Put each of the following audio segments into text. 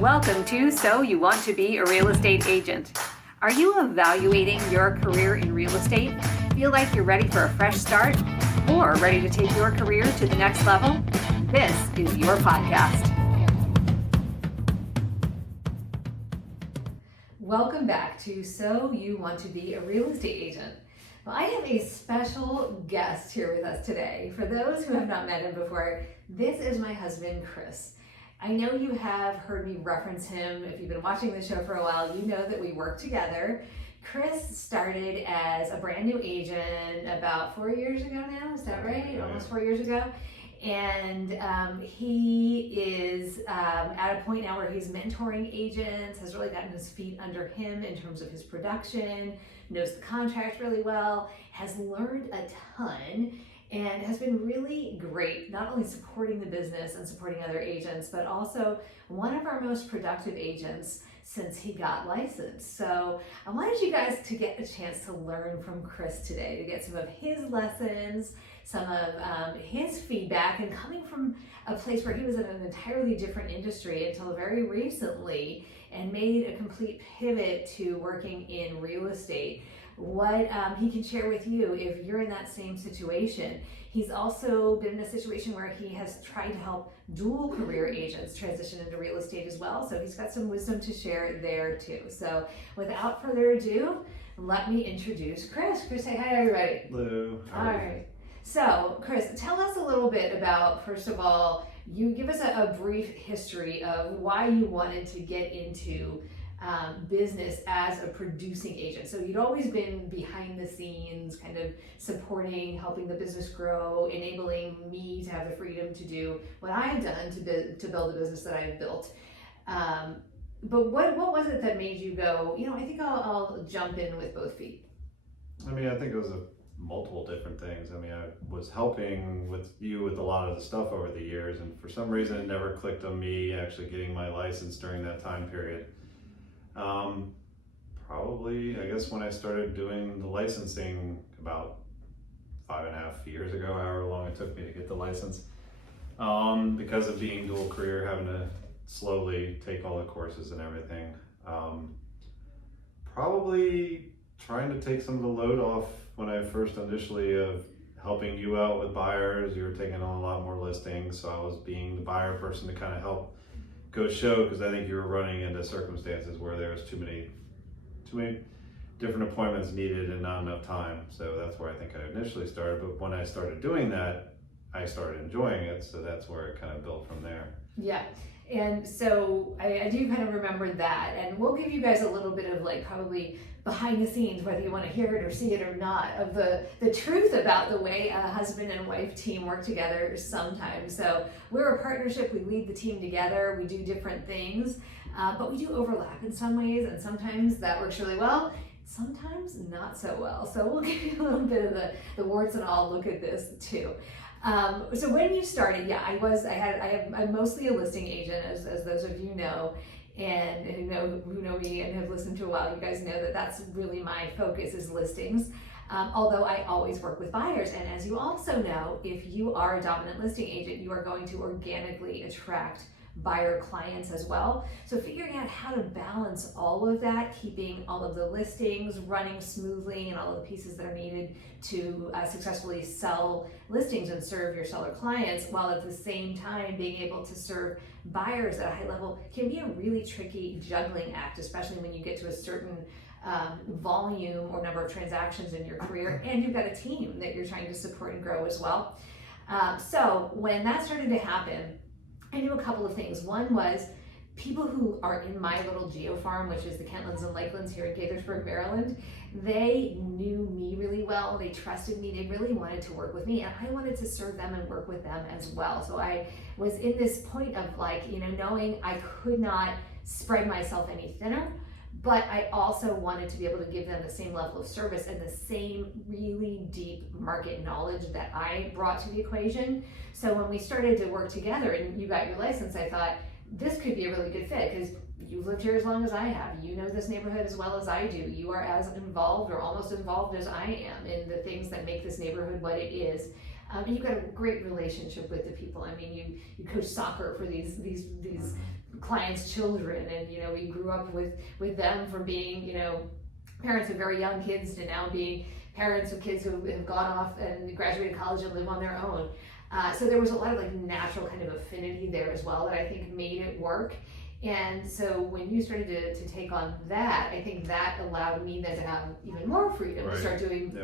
Welcome to So You Want to Be a Real Estate Agent. Are you evaluating your career in real estate? Feel like you're ready for a fresh start? Or ready to take your career to the next level? This is your podcast. Welcome back to So You Want to Be a Real Estate Agent. Well, I have a special guest here with us today. For those who have not met him before, this is my husband, Chris. I know you have heard me reference him. If you've been watching the show for a while, you know that we work together. Chris started as a brand new agent about 4 years ago now, is that right? Almost 4 years ago. And he is at a point now where he's mentoring agents, has really gotten his feet under him in terms of his production, knows the contract really well, has learned a ton, and has been really great, not only supporting the business and supporting other agents, but also one of our most productive agents since he got licensed. So I wanted you guys to get a chance to learn from Chris today, to get some of his lessons, some of his feedback, and coming from a place where he was in an entirely different industry until very recently and made a complete pivot to working in real estate. What he can share with you if you're in that same situation. He's also been in a situation where he has tried to help dual career agents transition into real estate as well. So he's got some wisdom to share there too. So without further ado, let me introduce Chris. Chris, say hi everybody. Hello. All right. So Chris, tell us a little bit about, first of all, you give us a brief history of why you wanted to get into business as a producing agent. So you'd always been behind the scenes, kind of supporting, helping the business grow, enabling me to have the freedom to do what I've done to build the business that I've built. But what was it that made you go, I think I'll jump in with both feet? I think it was multiple different things. I was helping with you with a lot of the stuff over the years, and for some reason it never clicked on me actually getting my license during that time period. Probably, I guess when I started doing the licensing about 5.5 years ago, however long it took me to get the license, because of being dual career, having to slowly take all the courses and everything, probably trying to take some of the load off when I first initially of helping you out with buyers. You were taking on a lot more listings, so I was being the buyer person to kind of help go show, because I think you were running into circumstances where there was too many different appointments needed and not enough time. So that's where I think I initially started. But when I started doing that, I started enjoying it. So that's where it kind of built from there. Yeah. And so I do kind of remember that, and we'll give you guys a little bit of probably behind the scenes, whether you want to hear it or see it or not, of the truth about the way a husband and wife team work together sometimes. So we're a partnership, we lead the team together, we do different things, but we do overlap in some ways, and sometimes that works really well, sometimes not so well. So we'll give you a little bit of the warts and all look at this too. So when you started, I'm mostly a listing agent, as those of you know, and who know me and have listened to a while, you guys know that that's really my focus is listings. Although I always work with buyers, and as you also know, if you are a dominant listing agent, you are going to organically attract buyer clients as well. So figuring out how to balance all of that, keeping all of the listings running smoothly and all of the pieces that are needed to successfully sell listings and serve your seller clients, while at the same time being able to serve buyers at a high level, can be a really tricky juggling act, especially when you get to a certain volume or number of transactions in your career, and you've got a team that you're trying to support and grow as well. So when that started to happen, I knew a couple of things. One was people who are in my little geo farm, which is the Kentlands and Lakelands here in Gaithersburg, Maryland. They knew me really well. They trusted me. They really wanted to work with me, and I wanted to serve them and work with them as well. So I was in this point of knowing I could not spread myself any thinner, but I also wanted to be able to give them the same level of service and the same really deep market knowledge that I brought to the equation. So when we started to work together and you got your license, I thought this could be a really good fit, because you've lived here as long as I have. You know this neighborhood as well as I do. You are as involved or almost involved as I am in the things that make this neighborhood what it is. And you've got a great relationship with the people. I mean, you coach soccer for these clients' children, and we grew up with them from being parents of very young kids to now being parents of kids who have gone off and graduated college and live on their own. So there was a lot of like natural kind of affinity there as well that I think made it work. And so when you started to take on that, I think that allowed me then to have even more freedom to start doing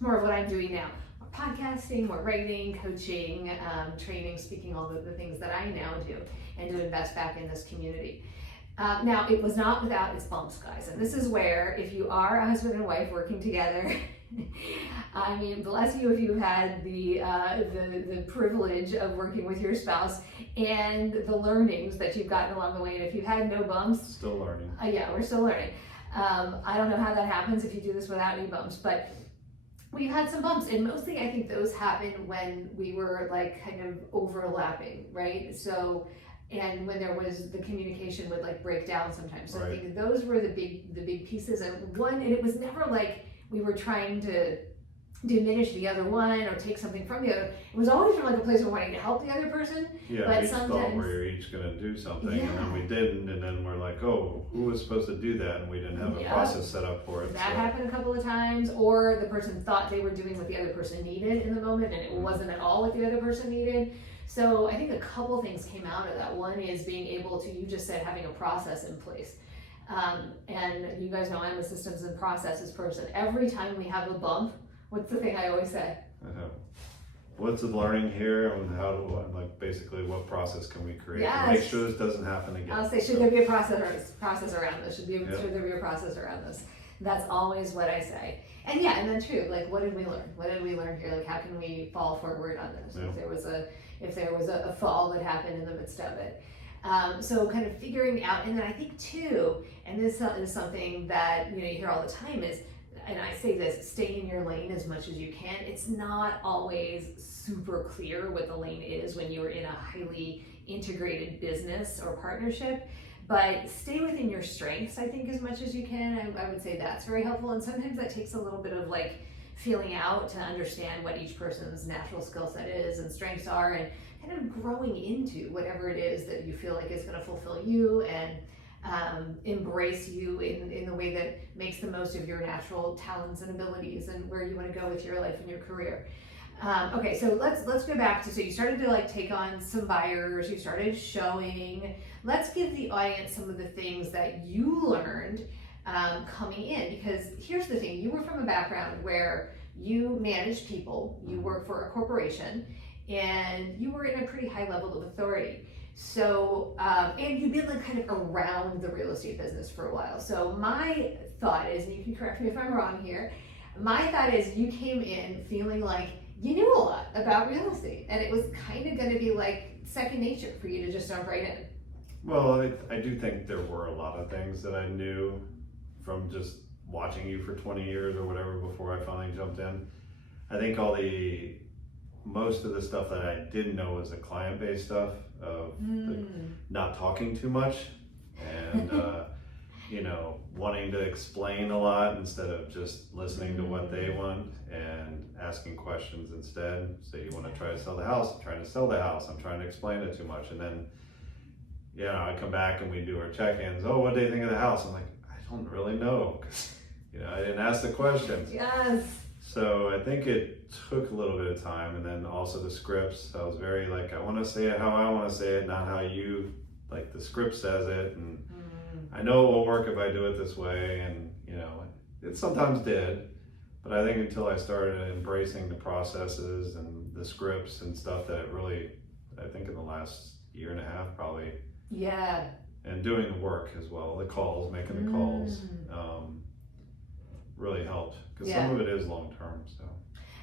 more of what I'm doing now. More podcasting, more writing, coaching, training, speaking, all the things that I now do, and to invest back in this community. Now, it was not without its bumps, guys. And this is where, if you are a husband and wife working together, I mean, bless you if you've had the privilege of working with your spouse and the learnings that you've gotten along the way. And if you've had no bumps, still learning. Yeah, we're still learning. I don't know how that happens if you do this without any bumps, but we've had some bumps, and mostly I think those happened when we were like kind of overlapping, right? So, and when there was the communication would like break down sometimes. So I think those were the big pieces, and it was never like we were trying to diminish the other one or take something from the other. It was always from like a place of wanting to help the other person. Yeah, but we thought we were each going to do something, and then we didn't, and then we're like, oh, who was supposed to do that? And we didn't have a process set up for it. That happened a couple of times, or the person thought they were doing what the other person needed in the moment, and it wasn't at all what the other person needed. So I think a couple things came out of that. One is being able to, you just said, having a process in place. And you guys know I'm a systems and processes person. Every time we have a bump, what's the thing I always say? What's the learning here, and basically what process can we create to make sure this doesn't happen again? I'll say, should there be a process around this? Should there be a process around this? That's always what I say. And and then true, like what did we learn? What did we learn here? Like how can we fall forward on this? If there was a fall that happened in the midst of it. So kind of figuring out, and then I think too, and this is something that you hear all the time is, and I say this, stay in your lane as much as you can. It's not always super clear what the lane is when you're in a highly integrated business or partnership, but stay within your strengths, I think, as much as you can. I would say that's very helpful, and sometimes that takes a little bit of like feeling out to understand what each person's natural skill set is and strengths are, and kind of growing into whatever it is that you feel like is going to fulfill you and embrace you in the way that makes the most of your natural talents and abilities and where you want to go with your life and your career. Okay, so let's go back to, so you started to like take on some buyers, you started showing. Let's give the audience some of the things that you learned coming in, because here's the thing, you were from a background where you managed people, you worked for a corporation, and you were in a pretty high level of authority. So, and you've been like kind of around the real estate business for a while. So my thought is, and you can correct me if I'm wrong here, my thought is you came in feeling like you knew a lot about real estate, and it was kind of going to be like second nature for you to just jump right in. Well, I do think there were a lot of things that I knew from just watching you for 20 years or whatever before I finally jumped in. I think most of the stuff that I didn't know was the client-based stuff of not talking too much and wanting to explain a lot instead of just listening to what they want and asking questions instead. So you want to try to sell the house, I'm trying to sell the house, I'm trying to explain it too much, and then I come back and we do our check-ins. Oh, what do you think of the house? I'm like, I don't really know, because I didn't ask the questions. Yes. So I think it took a little bit of time, and then also the scripts. I was very like, I want to say it how I want to say it, not how you, like the script says it, and I know it will work if I do it this way, and it sometimes did, but I think until I started embracing the processes and the scripts and stuff, that it really, I think in the last year and a half probably. Yeah. And doing the work as well, the calls, making the calls, really helped, because some of it is long term. So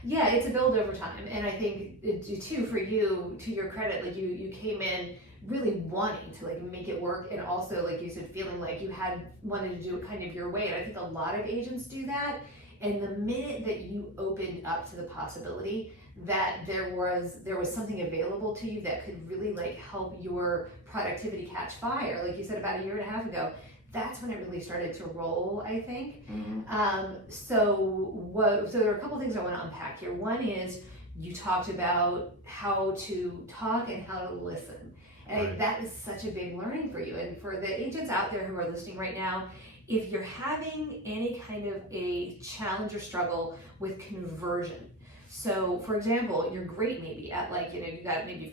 yeah, it's a build over time, and I think too, for you, to your credit, like you came in really wanting to like make it work, and also like you said, feeling like you wanted to do it kind of your way. And I think a lot of agents do that, and the minute that you opened up to the possibility that there was something available to you that could really like help your productivity catch fire, like you said about a year and a half ago, that's when it really started to roll, I think. So there are a couple things I want to unpack here. One is you talked about how to talk and how to listen. And Right. that is such a big learning for you. And for the agents out there who are listening right now, if you're having any kind of a challenge or struggle with conversion, so for example, you're great maybe at like, you've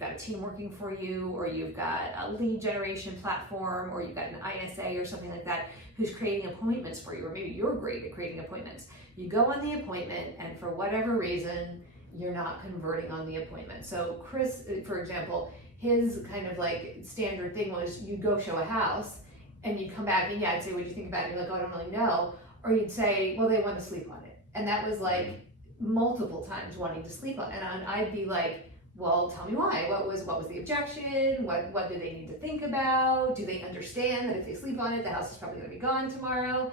got a team working for you, or you've got a lead generation platform, or you've got an ISA or something like that who's creating appointments for you, or maybe you're great at creating appointments. You go on the appointment and for whatever reason, you're not converting on the appointment. So Chris, for example, his kind of like standard thing was you'd go show a house and you'd come back and I'd say, what do you think about it? And you're like, oh, I don't really know. Or you'd say, well, they want to sleep on it. And that was like multiple times wanting to sleep on it. And I'd be like, well, tell me why. What was the objection? What do they need to think about? Do they understand that if they sleep on it, the house is probably going to be gone tomorrow?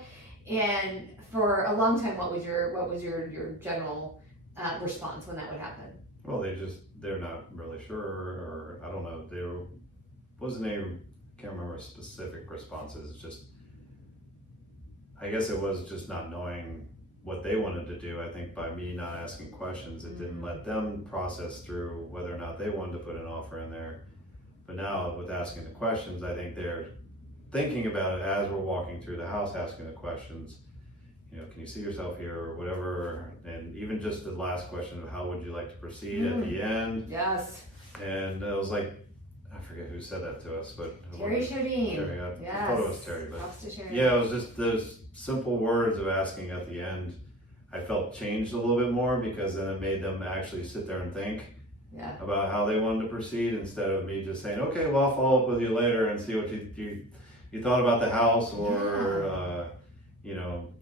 And for a long time, what was your general response when that would happen? Well, they're not really sure, or I don't know. There wasn't any, can't remember specific responses. Just, I guess it was just not knowing what they wanted to do. I think by me not asking questions, it didn't let them process through whether or not they wanted to put an offer in there. But now with asking the questions, I think they're thinking about it as we're walking through the house, asking the questions. Can you see yourself here or whatever? And even just the last question of how would you like to proceed at the end? Yes. And I was like, I forget who said that to us, but Terry Shodine. Terry, I thought it was Terry, but Yeah, it was just those simple words of asking at the end. I felt changed a little bit more because then it made them actually sit there and think about how they wanted to proceed instead of me just saying, okay, well, I'll follow up with you later and see what you thought about the house, or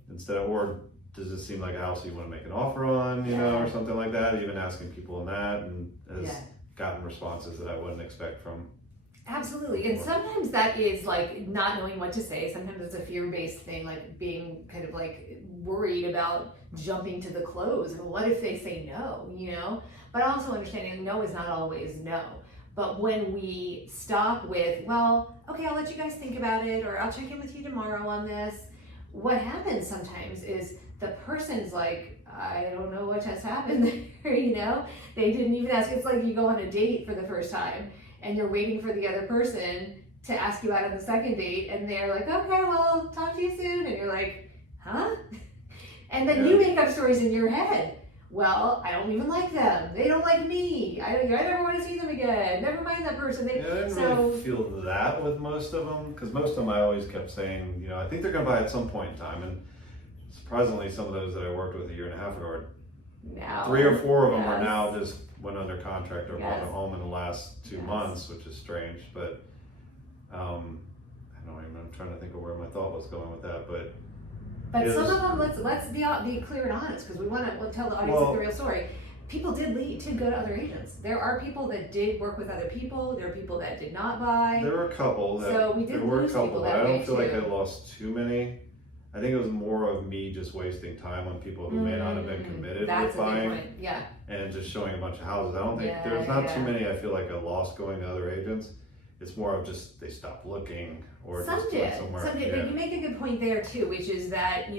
instead of, or does it seem like a house you want to make an offer on, or something like that. Even asking people in that, and has gotten responses that I wouldn't expect from. Absolutely. And sometimes that is like not knowing what to say. Sometimes it's a fear-based thing, like being kind of like worried about jumping to the close. And what if they say no, But also understanding no is not always no. But when we stop with, well, okay, I'll let you guys think about it, or I'll check in with you tomorrow on this. What happens sometimes is the person's like, I don't know what just happened there, They didn't even ask. It's like you go on a date for the first time and you're waiting for the other person to ask you out on the second date, and they're like, okay, well, talk to you soon. And you're like, huh? And then you make up stories in your head. Well, I don't even like them. They don't like me. I never want to see them again. Never mind that person. I didn't really feel that with most of them, because most of them I always kept saying, I think they're going to buy at some point in time. And surprisingly, some of those that I worked with a year and a half ago, now, 3 or 4 of them are now just went under contract or bought a home in the last 2 months, which is strange. But I don't even. I'm trying to think of where my thought was going with that, but some of them, let's be clear and honest, because we'll tell the audience the real story. People did leave to go to other agents. There are people that did work with other people. There are people that did not buy. There were a couple that there were a couple, but I don't feel like I lost too many. I think it was more of me just wasting time on people who may not have been committed with buying, and just showing a bunch of houses. I don't think there's not too many. I feel like I lost going to other agents. It's more of just they stopped looking, or some just did. went somewhere. Some did, but you make a good point there too, which is that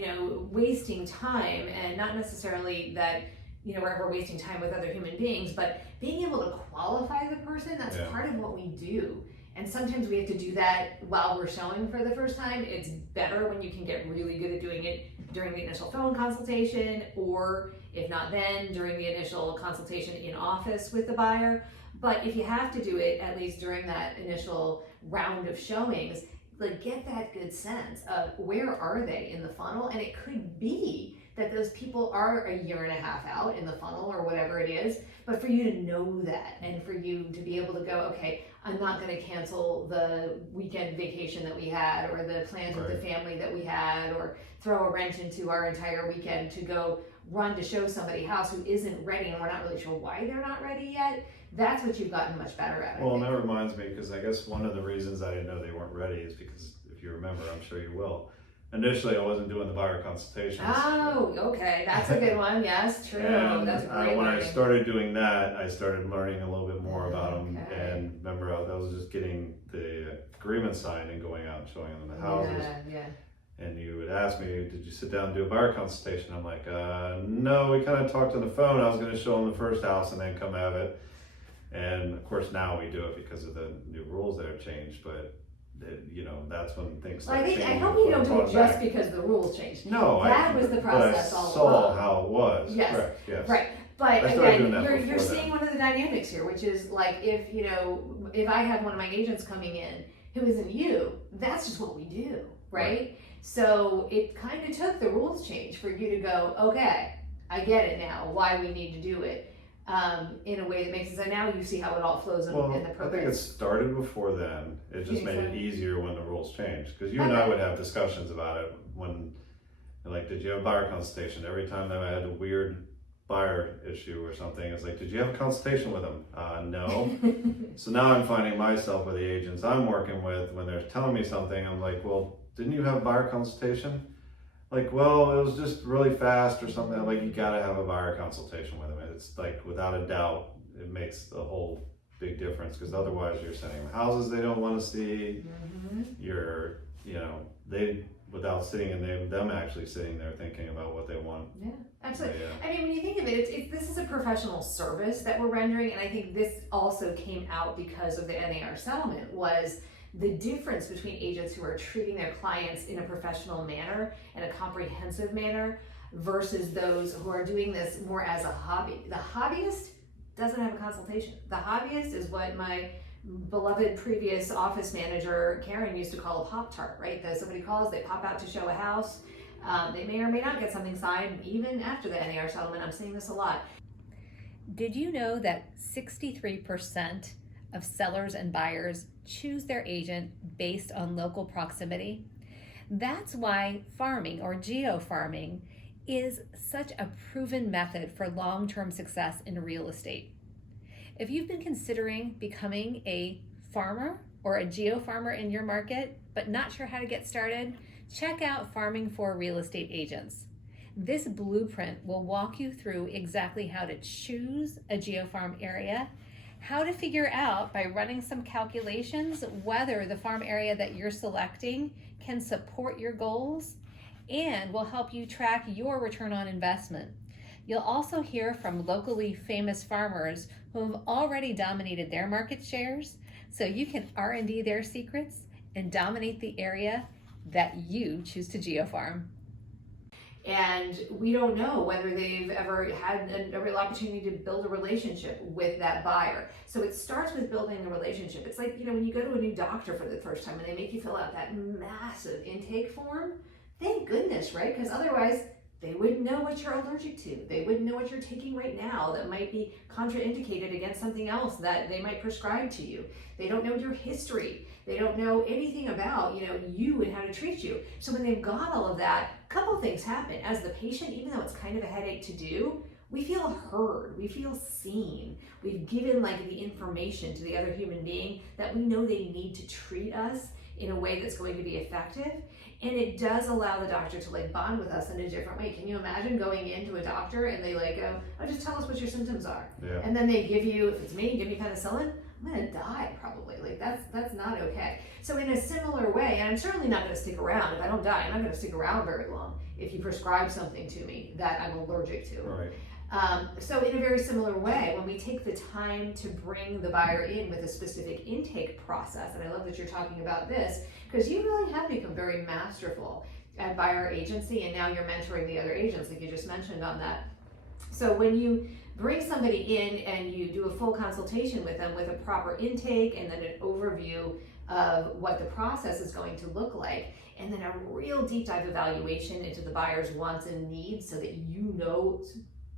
wasting time, and not necessarily that we're wasting time with other human beings, but being able to qualify the person. That's part of what we do. And sometimes we have to do that while we're showing for the first time. It's better when you can get really good at doing it during the initial phone consultation, or if not then, during the initial consultation in office with the buyer. But if you have to do it, at least during that initial round of showings, like get that good sense of where are they in the funnel. And it could be that those people are a year and a half out in the funnel or whatever it is, but for you to know that, and for you to be able to go, okay, I'm not going to cancel the weekend vacation that we had, or the plans with the family that we had, or throw a wrench into our entire weekend to go run to show somebody a house who isn't ready, and we're not really sure why they're not ready yet. That's what you've gotten much better at. Well, and that reminds me, because I guess one of the reasons I didn't know they weren't ready is because, if you remember, I'm sure you will, initially I wasn't doing the buyer consultations. Oh, okay. That's a good one. Yes, true. And that's great. When I started doing that, I started learning a little bit more about them. And remember, I was just getting the agreement signed and going out and showing them the houses. And you would ask me, did you sit down and do a buyer consultation? I'm like, no, we kind of talked on the phone. I was going to show them the first house and then come have it. And of course now we do it because of the new rules that have changed, but that's when things Well, start I changing. hope you don't do it just because the rules changed. No, that was the process but I all saw along. how it was. Yes. Correct. Yes. Right. But I started doing again, that you're before seeing then. one of the dynamics here, which is like if I have one of my agents coming in who isn't you, that's just what we do, right? So it kind of took the rules change for you to go, okay, I get it now, why we need to do it in a way that makes sense. And now you see how it all flows in the purpose. I think it started before then. It just made it easier when the rules changed. Because you and I would have discussions about it when, like, did you have a buyer consultation? Every time that I had a weird buyer issue or something, it's like, did you have a consultation with them? No. So now I'm finding myself with the agents I'm working with, when they're telling me something, I'm like, well, didn't you have a buyer consultation? Like, well, it was just really fast or something. I'm like, you gotta have a buyer consultation with them. It's like, without a doubt, it makes a whole big difference, because otherwise you're sending them houses they don't want to see. You're, without sitting in them actually sitting there thinking about what they want. Yeah, absolutely. Yeah. I mean, when you think of it, this is a professional service that we're rendering, and I think this also came out because of the NAR settlement, was the difference between agents who are treating their clients in a professional manner and a comprehensive manner versus those who are doing this more as a hobby. The hobbyist doesn't have a consultation. The hobbyist is what my beloved previous office manager Karen used to call a Pop-Tart, right? That somebody calls, they pop out to show a house. They may or may not get something signed even after the NAR settlement. I'm seeing this a lot. Did you know that 63% of sellers and buyers choose their agent based on local proximity? That's why farming or geofarming is such a proven method for long-term success in real estate. If you've been considering becoming a farmer or a geofarmer in your market, but not sure how to get started, check out Farming for Real Estate Agents. This blueprint will walk you through exactly how to choose a geofarm area, how to figure out by running some calculations whether the farm area that you're selecting can support your goals, and will help you track your return on investment. You'll also hear from locally famous farmers who have already dominated their market shares, so you can R&D their secrets and dominate the area that you choose to geofarm. And we don't know whether they've ever had a real opportunity to build a relationship with that buyer. So it starts with building the relationship. It's like, when you go to a new doctor for the first time and they make you fill out that massive intake form, thank goodness, right? Because otherwise they wouldn't know what you're allergic to. They wouldn't know what you're taking right now that might be contraindicated against something else that they might prescribe to you. They don't know your history. They don't know anything about, you and how to treat you. So when they've got all of that, a couple things happen. As the patient, even though it's kind of a headache to do, we feel heard, we feel seen. We've given the information to the other human being that we know they need to treat us in a way that's going to be effective. And it does allow the doctor to bond with us in a different way. Can you imagine going into a doctor and they go, oh, just tell us what your symptoms are. Yeah. And then they give you, if it's me, give me penicillin, I'm gonna die probably. That's not okay. So in a similar way, and I'm certainly not gonna stick around, if I don't die, I'm not gonna stick around very long if you prescribe something to me that I'm allergic to. Right. So in a very similar way, when we take the time to bring the buyer in with a specific intake process, and I love that you're talking about this, because you really have become very masterful at buyer agency, and now you're mentoring the other agents, like you just mentioned on that. So when you bring somebody in and you do a full consultation with them with a proper intake and then an overview of what the process is going to look like, and then a real deep dive evaluation into the buyer's wants and needs so that you know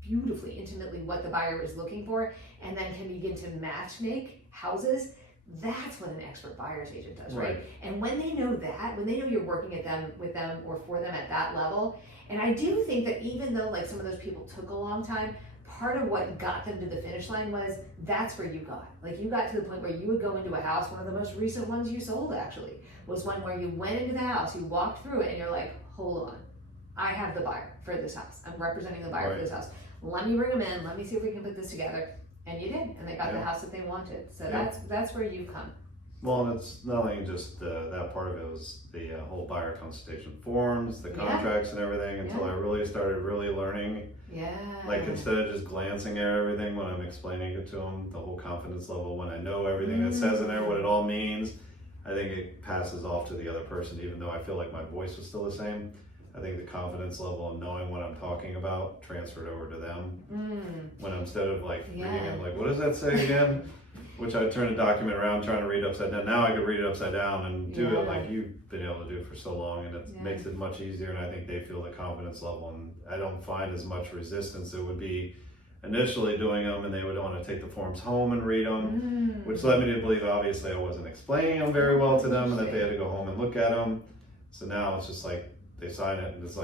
beautifully, intimately what the buyer is looking for, and then can begin to match make houses, that's what an expert buyer's agent does, right? And when they know that, when they know you're working with them or for them at that level, and I do think that even though some of those people took a long time, part of what got them to the finish line was that's where you got. You got to the point where you would go into a house. One of the most recent ones you sold actually was one where you went into the house, you walked through it, and you're like, hold on, I have the buyer for this house. I'm representing the buyer for this house. Let me bring them in. Let me see if we can put this together. And you did, and they got the house that they wanted. So that's where you come. Well, and it's not only just that part of it, was the whole buyer consultation forms, the contracts and everything, until I really started learning. Yeah. Like, instead of just glancing at everything when I'm explaining it to them, the whole confidence level, when I know everything that says in there, what it all means, I think it passes off to the other person, even though I feel like my voice was still the same. I think the confidence level and knowing what I'm talking about transferred over to them. When instead of like reading it, like, what does that say again? Which I turn the document around trying to read it upside down. Now I can read it upside down and do it like you've been able to do for so long, and it makes it much easier, and I think they feel the confidence level, and I don't find as much resistance. It would be initially doing them, and they would want to take the forms home and read them, which led me to believe obviously I wasn't explaining them very well to them, and that they had to go home and look at them. So now it's just like they sign it, and it's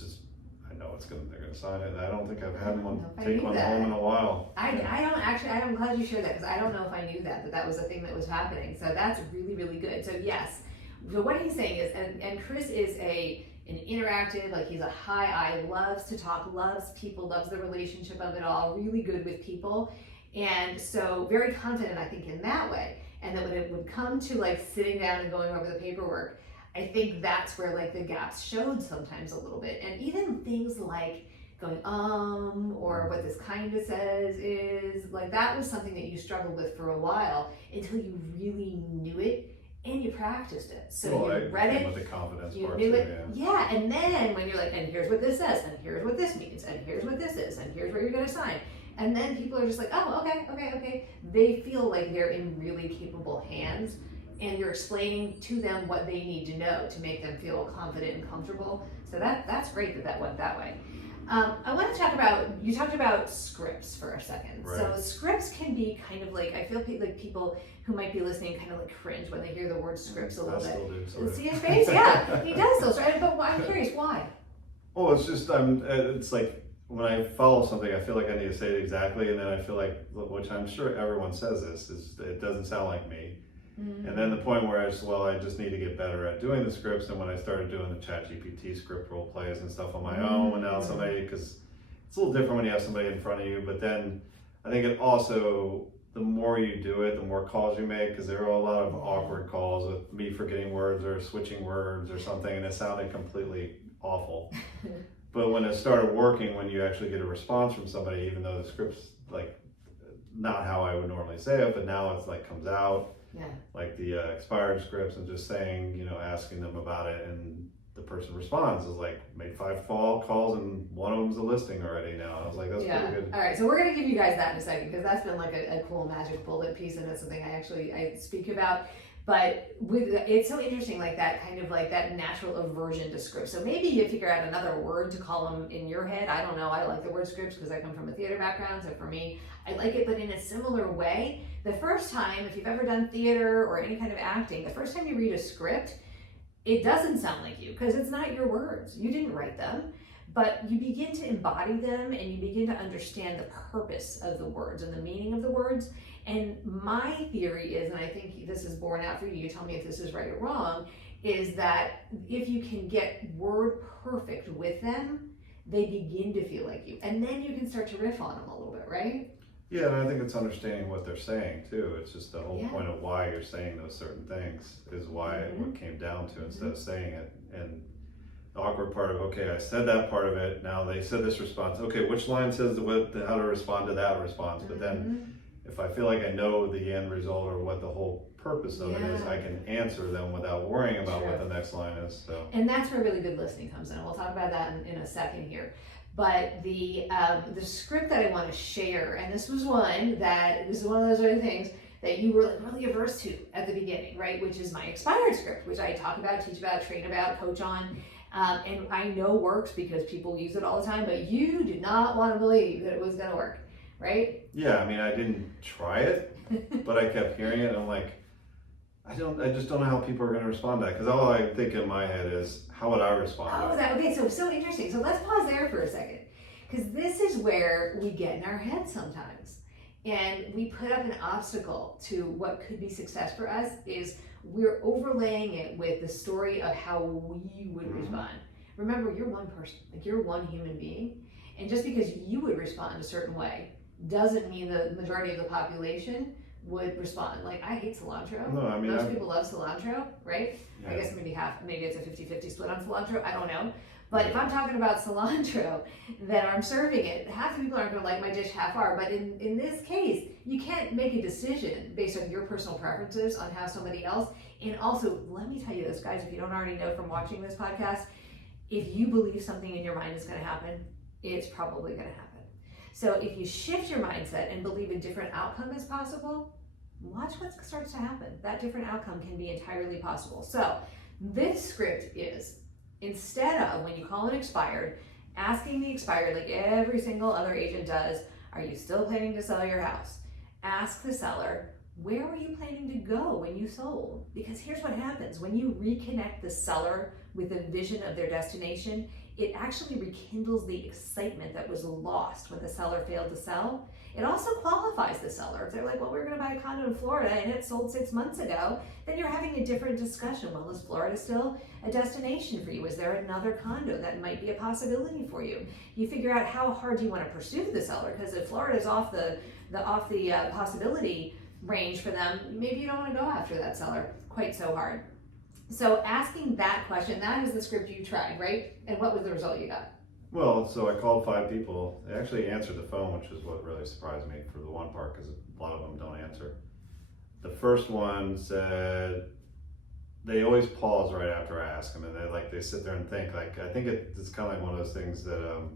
just, I know they're gonna sign it, and I don't think I've had one take one home in a while. I'm glad you shared that, because I don't know if I knew that was a thing that was happening. So that's really, really good. So yes, so what he's saying is, and Chris is an interactive, like he's a high I, loves to talk, loves people, loves the relationship of it all, really good with people. And so very confident, I think, in that way. And then when it would come to like sitting down and going over the paperwork, I think that's where like the gaps showed sometimes a little bit. And even things like going, or what this kind of says is, like, that was something that you struggled with for a while until you really knew it and you practiced it. So you read it, with the confidence you part knew too, it. Yeah, and then when you're like, and here's what this says, and here's what this means, and here's what this is, and here's what you're gonna sign. And then people are just like, oh, okay. They feel like they're in really capable hands, and you're explaining to them what they need to know to make them feel confident and comfortable. So that's great that went that way. I want to talk about, you talked about scripts for a second. Right. So scripts can be kind of like, I feel like people who might be listening kind of like cringe when they hear the word scripts a little bit. Still do, sort of. See his face? Yeah, he does still. But I'm curious, why? Well, it's just, it's like, when I follow something, I feel like I need to say it exactly, and then I feel like, which I'm sure everyone says this, is it doesn't sound like me. And then the point where I just need to get better at doing the scripts. And when I started doing the ChatGPT script role plays and stuff on my own, and now somebody, because it's a little different when you have somebody in front of you, but then I think it also, the more you do it, the more calls you make, because there are a lot of awkward calls with me forgetting words or switching words or something, and it sounded completely awful. But when it started working, when you actually get a response from somebody, even though the script's like not how I would normally say it, but now it's like comes out. Yeah. Like the expired scripts, and just saying, asking them about it, and the person responds is like, made 5 calls and one of them's a listing already now. I was like, that's pretty good. All right, so we're gonna give you guys that in a second, because that's been like a cool magic bullet piece, and it's something I speak about. But it's so interesting, like that kind of like that natural aversion to scripts. So maybe you figure out another word to call them in your head. I don't know. I like the word scripts because I come from a theater background. So for me, I like it, but in a similar way. The first time, if you've ever done theater or any kind of acting, the first time you read a script, it doesn't sound like you, because it's not your words. You didn't write them, but you begin to embody them, and you begin to understand the purpose of the words and the meaning of the words. And my theory is, and I think this is borne out for you, you tell me if this is right or wrong, is that if you can get word perfect with them, they begin to feel like you. And then you can start to riff on them a little bit, right? Yeah, and I think it's understanding what they're saying too. It's just the whole point of why you're saying those certain things is why what came down to, instead of saying it. And the awkward part of, okay, I said that part of it, now they said this response. Okay, which line says how to respond to that response? But then if I feel like I know the end result or what the whole purpose of it is, I can answer them without worrying about what the next line is. So. And that's where really good listening comes in. We'll talk about that in a second here. But the script that I want to share, and this is one of those other things that you were like really averse to at the beginning, right? Which is my expired script, which I talk about, teach about, train about, coach on. And I know works because people use it all the time, but you do not want to believe that it was going to work, right? Yeah, I mean, I didn't try it, but I kept hearing it, and I'm like, I just don't know how people are going to respond to that, because all I think in my head is, how would I respond? Okay, so interesting. So let's pause there for a second, because this is where we get in our heads sometimes, and we put up an obstacle to what could be success for us. Is we're overlaying it with the story of how we would respond. Remember, you're one person, like you're one human being, and just because you would respond a certain way doesn't mean the majority of the population would respond. Like, I hate cilantro. No, I mean, most people love cilantro, right? Yeah. I guess maybe it's a 50-50 split on cilantro, I don't know. But if I'm talking about cilantro, then I'm serving it, half the people aren't gonna like my dish, half are. But in this case, you can't make a decision based on your personal preferences on how somebody else. And also, let me tell you this, guys, if you don't already know from watching this podcast, if you believe something in your mind is gonna happen, it's probably gonna happen. So if you shift your mindset and believe a different outcome is possible, watch what starts to happen. That different outcome can be entirely possible. So this script is, instead of, when you call it expired, asking the expired, like every single other agent does, are you still planning to sell your house? Ask the seller, where were you planning to go when you sold? Because here's what happens. When you reconnect the seller with a vision of their destination, it actually rekindles the excitement that was lost when the seller failed to sell. It also qualifies the seller. If they're like, well, we're gonna buy a condo in Florida and it sold 6 months ago, then you're having a different discussion. Well, is Florida still a destination for you? Is there another condo that might be a possibility for you? You figure out how hard you wanna pursue the seller, because if Florida's off the possibility range for them, maybe you don't wanna go after that seller quite so hard. So asking that question, that is the script you tried, right? And what was the result you got? Well, so I called 5 people. They actually answered the phone, which is what really surprised me for the one part, because a lot of them don't answer. The first one said they always pause right after I ask them, and they sit there and think. Like, I think it's kind of like one of those things that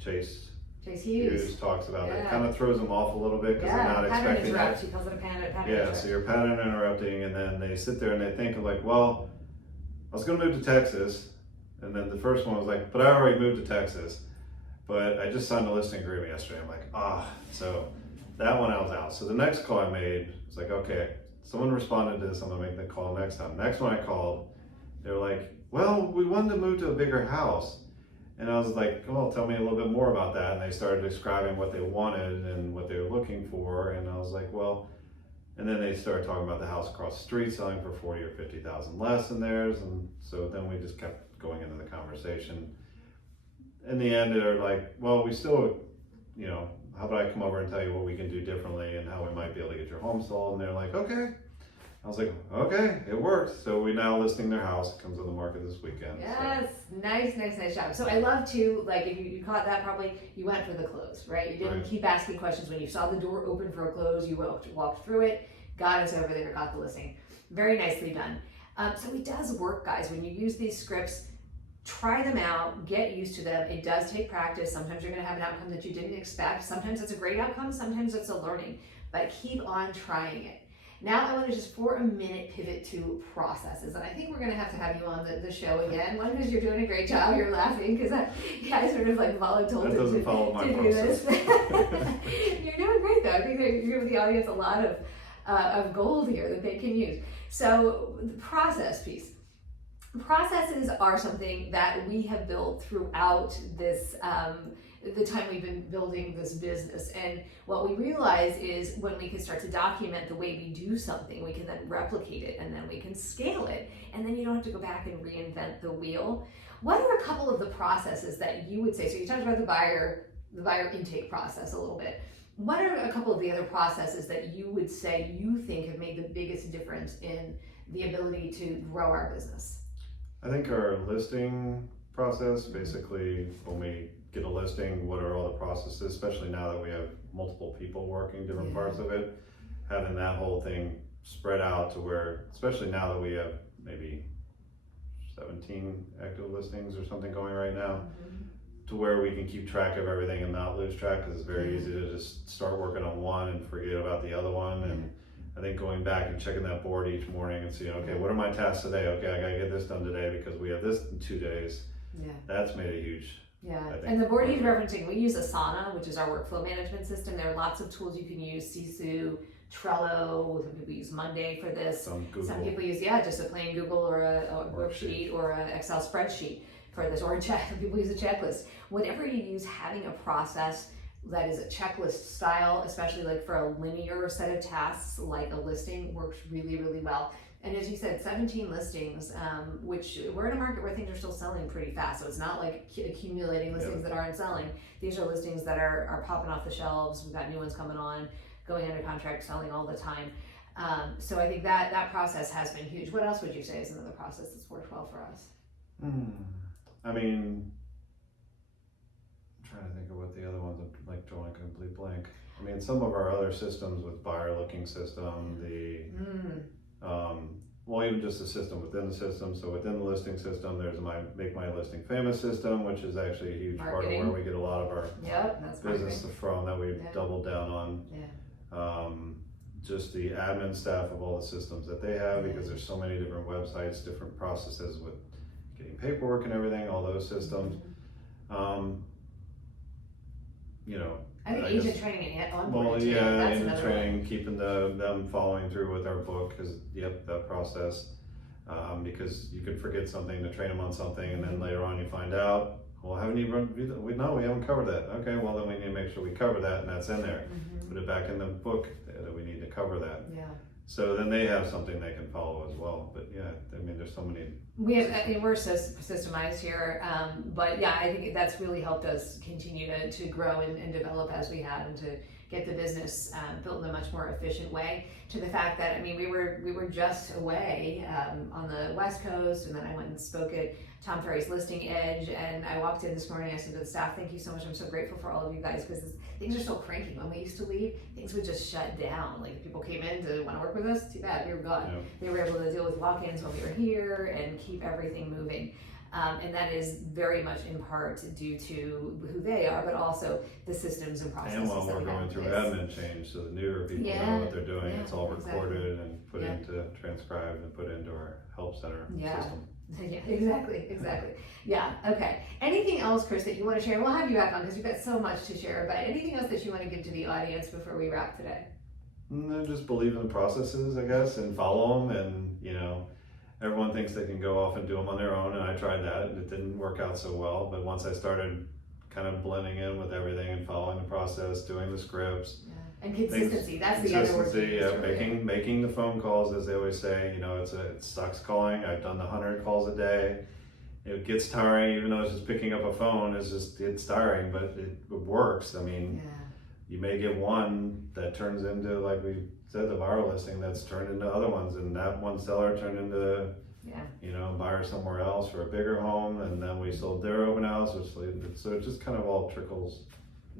Chase Hughes talks about. It kind of throws them off a little bit because they're not expecting it. She calls it a pattern interrupt. So you're pattern interrupting, and then they sit there and they think of like, well, I was going to move to Texas. And then the first one was like, but I already moved to Texas, but I just signed a listing agreement yesterday. I'm like, so that one I was out. So the next call I made was like, okay, someone responded to this, I'm gonna make the call next time. Next one I called, they were like, well, we wanted to move to a bigger house. And I was like, well, tell me a little bit more about that. And they started describing what they wanted and what they were looking for. And I was like, well, and then they started talking about the house across the street selling for 40 or 50,000 less than theirs. And so then we just kept going into the conversation. In the end, they're like, well, we still, how about I come over and tell you what we can do differently and how we might be able to get your home sold? And they're like, okay. I was like, okay, it works. So we're now listing their house. It comes on the market this weekend. Yes, so. Nice job. So I love to, like, if you caught that probably, you went for the close, right? You didn't keep asking questions. When you saw the door open for a close, you walked through it, got us over there, got the listing. Very nicely done. So it does work, guys. When you use these scripts, try them out, get used to them. It does take practice. Sometimes you're gonna have an outcome that you didn't expect. Sometimes it's a great outcome, sometimes it's a learning, but keep on trying it. Now I wanna just for a minute pivot to processes. And I think we're gonna have you on the show again. One, because you're doing a great job, you're laughing, because I sort of like voluntold to do this. You're doing great though. I think that you're giving the audience a lot of gold here that they can use. So the process piece. Processes are something that we have built throughout this, the time we've been building this business. And what we realize is when we can start to document the way we do something, we can then replicate it and then we can scale it. And then you don't have to go back and reinvent the wheel. What are a couple of the processes that you would say? So you talked about the buyer intake process a little bit. What are a couple of the other processes that you would say you think have made the biggest difference in the ability to grow our business? I think our listing process, basically when we get a listing, what are all the processes, especially now that we have multiple people working different parts of it, having that whole thing spread out to where, especially now that we have maybe 17 active listings or something going right now, to where we can keep track of everything and not lose track, because it's very easy to just start working on one and forget about the other one. And I think going back and checking that board each morning and seeing, okay, what are my tasks today? Okay, I gotta get this done today because we have this in 2 days. That's made a huge, and the board he's referencing, we use Asana, which is our workflow management system. There are lots of tools you can use, Sisu, Trello, some people use Monday for this. Some people use, just a plain Google or a worksheet or an Excel spreadsheet for this, or some people use a checklist. Whatever you use, having a process that is a checklist style, especially like for a linear set of tasks like a listing, works really, really well. And as you said, 17 listings, which we're in a market where things are still selling pretty fast. So it's not like accumulating listings that aren't selling. These are listings that are popping off the shelves. We've got new ones coming on going under contract, selling all the time. So I think that process has been huge. What else would you say is another process that's worked well for us? I mean, I'm trying to think of what the other ones are, like drawing a complete blank. I mean, some of our other systems with buyer looking system, well, even just the system within the system. So within the listing system, there's my Make My Listing Famous system, which is actually a huge part of where we get a lot of our That's business from, that we've doubled down on. Just the admin staff of all the systems that they have, because there's so many different websites, different processes with getting paperwork and everything, all those systems. You know, I think agent training and onboarding. Well, yeah, agent training, keeping them following through with our book, because that process, because you could forget something to train them on something, and then later on you find out, well, haven't you we haven't covered that. Okay, well then we need to make sure we cover that, and that's in there. Put it back in the book that we need to cover that. So then they have something they can follow as well. But yeah, I mean, there's so many. We're so systemized here, but yeah, I think that's really helped us continue to grow and develop as we have, and to get the business built in a much more efficient way. To the fact that, I mean, we were just away on the West Coast, and then I went and spoke at Tom Ferry's Listing Edge, and I walked in this morning. I said to the staff, "Thank you so much. I'm so grateful for all of you guys, because things are so cranky. When we used to leave, things would just shut down. Like, if people came in to want to work with us, too bad, we were gone. They were able to deal with walk-ins while we were here and keep everything moving." And that is very much in part due to who they are, but also the systems and processes. And while we're going through admin change, so the newer people know what they're doing. It's all recorded and put into, transcribed and put into our help center system. Yeah, exactly. Yeah, okay. Anything else, Chris, that you want to share? We'll have you back on, because you've got so much to share, but anything else that you want to give to the audience before we wrap today? No, just believe in the processes, I guess, and follow them. And, you know, everyone thinks they can go off and do them on their own, and I tried that, and it didn't work out so well. But once I started kind of blending in with everything and following the process, doing the scripts. And consistency, that's the other word. Making the phone calls, as they always say. You know, it sucks calling. I've done 100 calls a day. It gets tiring, even though it's just picking up a phone. It's tiring, but it works. I mean, you may get one that turns into, like we said, the viral listing that's turned into other ones, and that one seller turned into you know, a buyer somewhere else for a bigger home, and then we sold their open house, so it just kind of all trickles.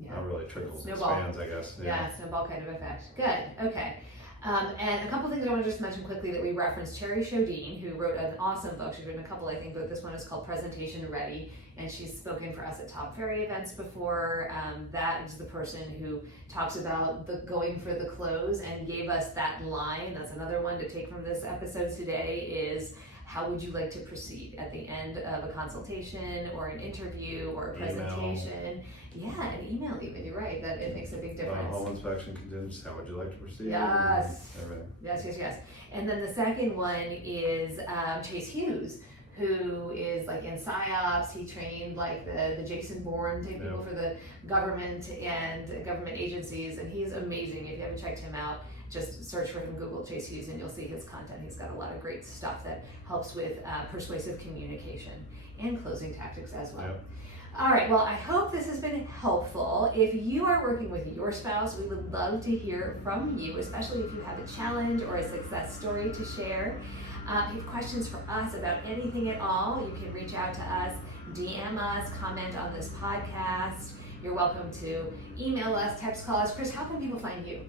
Not really trickles, expands, I guess. Snowball kind of effect. Good, okay. And a couple things I want to just mention quickly that we referenced. Cherry Shodine, who wrote an awesome book. She's written a couple, I think, but this one is called Presentation Ready, and she's spoken for us at Top Ferry events before. That is the person who talks about the going for the close and gave us that line. That's another one to take from this episode today is, how would you like to proceed at the end of a consultation or an interview or a presentation? An email even, you're right, that it makes a big difference. Home inspection contingency, how would you like to proceed? Yes. And then the second one is Chase Hughes, who is like in PsyOps. He trained like the Jason Bourne type people for the government and government agencies, and he's amazing. If you haven't checked him out, just search for him, Google Chase Hughes, and you'll see his content. He's got a lot of great stuff that helps with persuasive communication and closing tactics as well. All right, well, I hope this has been helpful. If you are working with your spouse, we would love to hear from you, especially if you have a challenge or a success story to share. If you have questions for us about anything at all, you can reach out to us, DM us, comment on this podcast. You're welcome to email us, text, call us. Chris, how can people find you?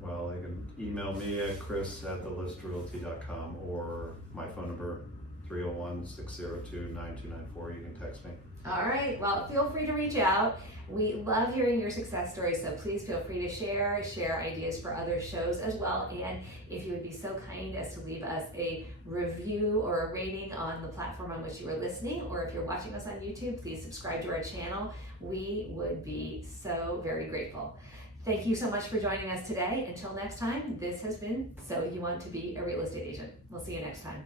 Well, they can email me at chris@thelistrealty.com, or my phone number, 301-602-9294. You can text me. All right, well, feel free to reach out. We love hearing your success stories, so please feel free to share ideas for other shows as well. And if you would be so kind as to leave us a review or a rating on the platform on which you are listening, or if you're watching us on YouTube, please subscribe to our channel. We would be so very grateful. Thank you so much for joining us today. Until next time, this has been So You Want to Be a Real Estate Agent. We'll see you next time.